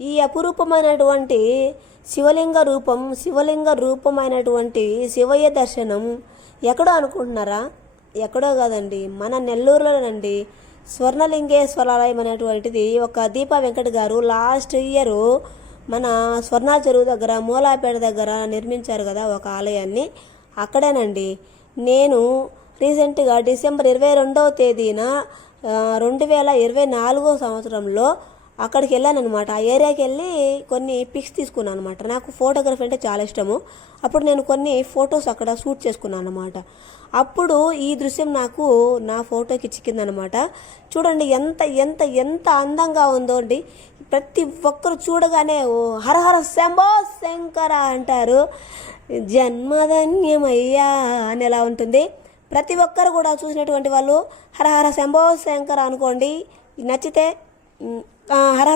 ఈ అపురూపమైనటువంటి శివలింగ రూపమైనటువంటి శివయ్య దర్శనం ఎక్కడో అనుకుంటున్నారా? ఎక్కడో కాదండి, మన నెల్లూరులోనండి. స్వర్ణలింగేశ్వరాలయం అనేటువంటిది ఒక దీపా వెంకట్ గారు లాస్ట్ ఇయర్ మన స్వర్ణ చెరువు దగ్గర మూలాపేట దగ్గర నిర్మించారు కదా ఒక ఆలయాన్ని. అక్కడేనండి నేను రీసెంట్గా డిసెంబర్ 22వ తేదీన 2024 సంవత్సరంలో అక్కడికి వెళ్ళానమాట. ఆ ఏరియాకి వెళ్ళి కొన్ని పిక్స్ తీసుకున్నాను అనమాట. నాకు ఫోటోగ్రఫీ అంటే చాలా ఇష్టము. అప్పుడు నేను కొన్ని ఫొటోస్ అక్కడ షూట్ చేసుకున్నాను అనమాట. అప్పుడు ఈ దృశ్యం నాకు నా ఫోటోకి చిక్కిందనమాట. చూడండి ఎంత ఎంత ఎంత అందంగా ఉందో అండి. ప్రతి ఒక్కరు చూడగానే ఓ హరహర శంభో శంకర అంటారు. జన్మధన్యమయ్యా అని ఎలా ఉంటుంది. ప్రతి ఒక్కరు కూడా చూసినటువంటి వాళ్ళు హరహర శంభో శంకర అనుకోండి. నచ్చితే హర